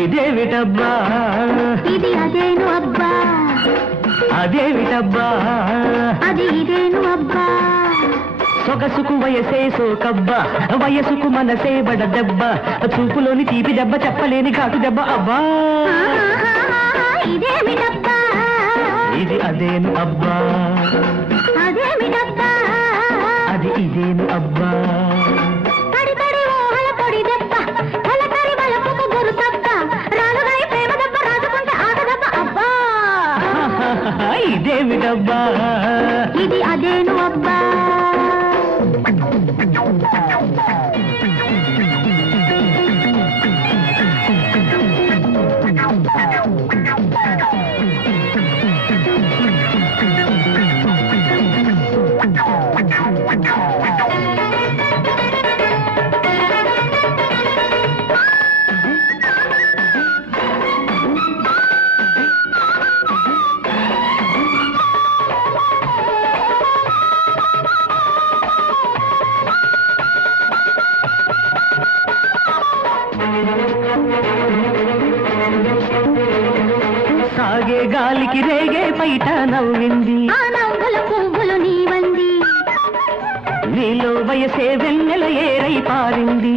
ఇదేవిటబ్బా ఇది అదేను అబ్బా, అదేవిటబ్బా అది ఇదేను అబ్బా. సొగసుకు వయసే సోకబ్బా, వయసుకు మనసే బడ దెబ్బ, చూపులోని తీపి దెబ్బ చెప్పలేని ఘాటు దెబ్బ అబ్బా. ఇదేమిటబ్బా ఇది అదేను అబ్బా, అదేమిటబ్బా అది ఇదేను అబ్బా. తడి తడి ఊహల పొడి దెబ్బ, కలకరి వలపుకు గురు దెబ్బ, రాలుగాయి ప్రేమ దెబ్బ, రాజుకుంటే ఆట దెబ్బ అబ్బా. ఇదేమిటబ్బా ఇది అదేను అబ్బా. సాగే గాలికి రేగే పైట నవ్వింది, ఆ నవ్వుల పువ్వులు నీవంది, నీలో వయసే వెన్నెల ఏరై పారింది.